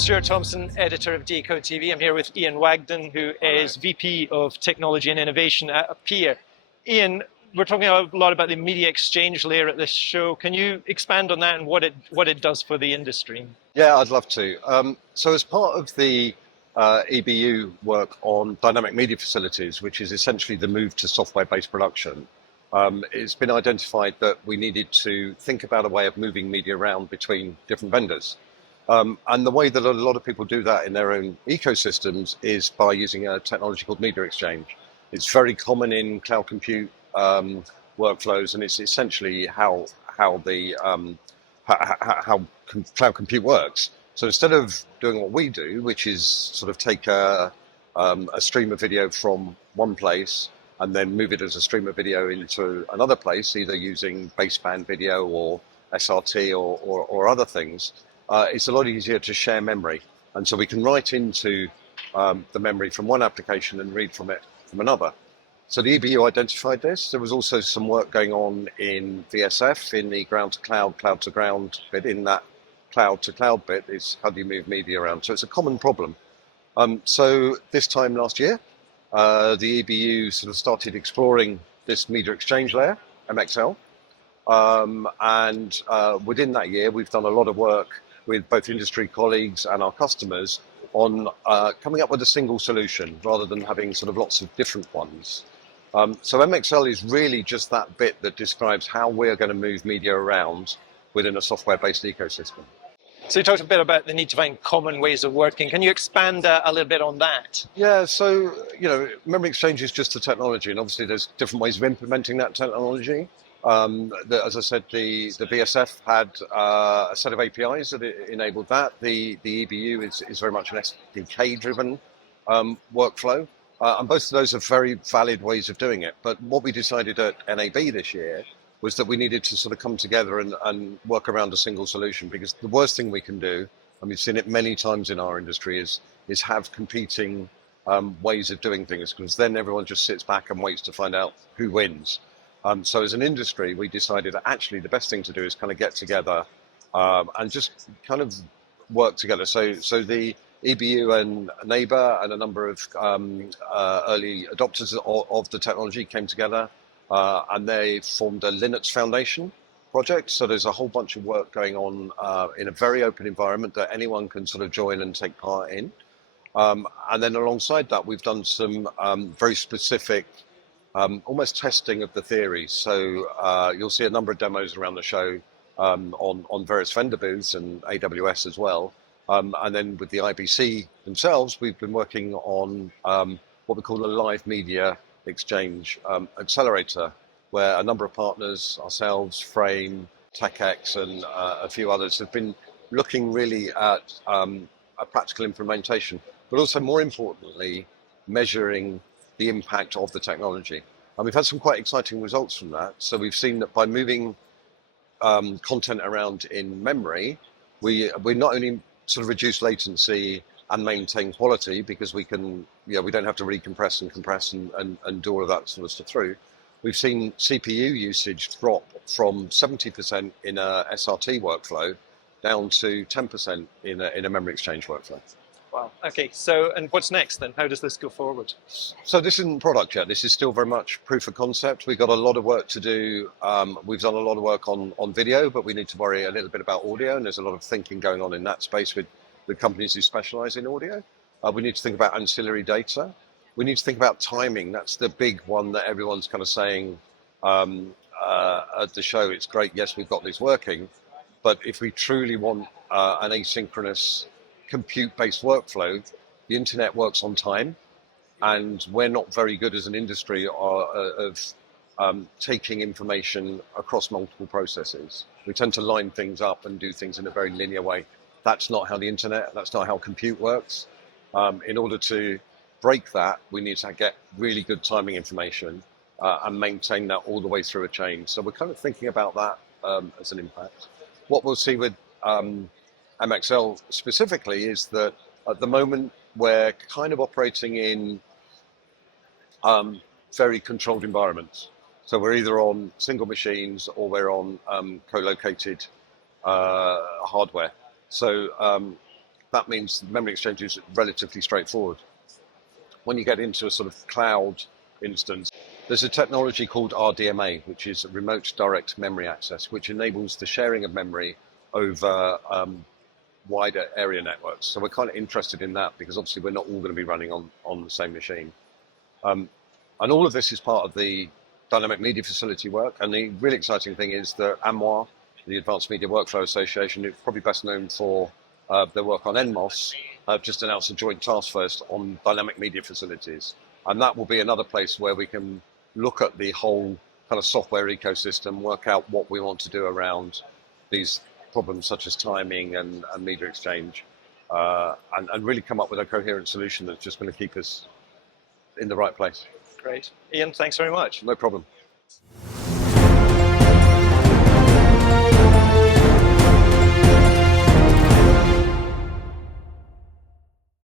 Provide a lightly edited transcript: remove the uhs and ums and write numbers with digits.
Stuart Thomson, editor of decodeTV. I'm here with Ian Wagdin, who is VP of Technology and Innovation at Appear. Ian, we're talking a lot about the media exchange layer at this show. Can you expand on that and what it does for the industry? Yeah, I'd love to. So as part of the EBU work on dynamic media facilities, which is essentially the move to software-based production, it's been identified that we needed to think about a way of moving media around between different vendors. And the way that a lot of people do that in their own ecosystems is by using a technology called media exchange. It's very common in cloud compute workflows, and it's essentially how cloud compute works. So instead of doing what we do, which is sort of take a stream of video from one place and then move it as a stream of video into another place, either using baseband video or SRT or other things, it's a lot easier to share memory. And so we can write into the memory from one application and read from it from another. So the EBU identified this. There was also some work going on in VSF, in the ground to cloud, cloud to ground bit. In that cloud to cloud bit is how do you move media around. So it's a common problem. So this time last year, the EBU sort of started exploring this media exchange layer, MXL. And within that year, we've done a lot of work with both industry colleagues and our customers on coming up with a single solution rather than having sort of lots of different ones. So MXL is really just that bit that describes how we're going to move media around within a software-based ecosystem. So you talked a bit about the need to find common ways of working. Can you expand a little bit on that? Yeah, so, memory exchange is just a technology, and obviously there's different ways of implementing that technology. As I said, the VSF had a set of APIs that enabled that. The EBU is very much an SDK-driven workflow, and both of those are very valid ways of doing it. But what we decided at NAB this year was that we needed to sort of come together and work around a single solution, because the worst thing we can do, and we've seen it many times in our industry, is have competing ways of doing things, because then everyone just sits back and waits to find out who wins. So as an industry, we decided that actually the best thing to do is kind of get together and just kind of work together. So the EBU and Neighbor and a number of early adopters of the technology came together and they formed a Linux Foundation project. So there's a whole bunch of work going on in a very open environment that anyone can sort of join and take part in. And then alongside that, we've done some very specific almost testing of the theories. So you'll see a number of demos around the show on various vendor booths and AWS as well. And then with the IBC themselves, we've been working on what we call a live media exchange accelerator, where a number of partners, ourselves, Frame, TechX, and a few others have been looking really at a practical implementation, but also more importantly, measuring the impact of the technology. And we've had some quite exciting results from that. So we've seen that by moving content around in memory, we not only sort of reduce latency and maintain quality, because we can, we don't have to recompress and compress and do all of that sort of stuff through. We've seen CPU usage drop from 70% in a SRT workflow down to 10% in a memory exchange workflow. Wow. Okay. So, and what's next then? How does this go forward? So this isn't product yet. This is still very much proof of concept. We've got a lot of work to do. We've done a lot of work on video, but we need to worry a little bit about audio. And there's a lot of thinking going on in that space with the companies who specialize in audio. We need to think about ancillary data. We need to think about timing. That's the big one that everyone's kind of saying at the show. It's great. Yes, we've got this working. But if we truly want an asynchronous compute-based workflow, the internet works on time, and we're not very good as an industry of taking information across multiple processes. We tend to line things up and do things in a very linear way. That's not how the internet, that's not how compute works. In order to break that, we need to get really good timing information and maintain that all the way through a chain. So we're kind of thinking about that as an impact. What we'll see with MXL specifically is that at the moment we're kind of operating in very controlled environments. So we're either on single machines or we're on co-located hardware. So that means memory exchange is relatively straightforward. When you get into a sort of cloud instance, there's a technology called RDMA, which is remote direct memory access, which enables the sharing of memory over wider area networks. So we're kind of interested in that because obviously we're not all going to be running on the same machine. And all of this is part of the Dynamic Media Facility work. And the really exciting thing is that AMWA, the Advanced Media Workflow Association, who's probably best known for their work on NMOS, have just announced a joint task force on dynamic media facilities. And that will be another place where we can look at the whole kind of software ecosystem, work out what we want to do around these problems such as timing and media exchange, and really come up with a coherent solution that's just going to keep us in the right place. Great. Ian, thanks very much. No problem.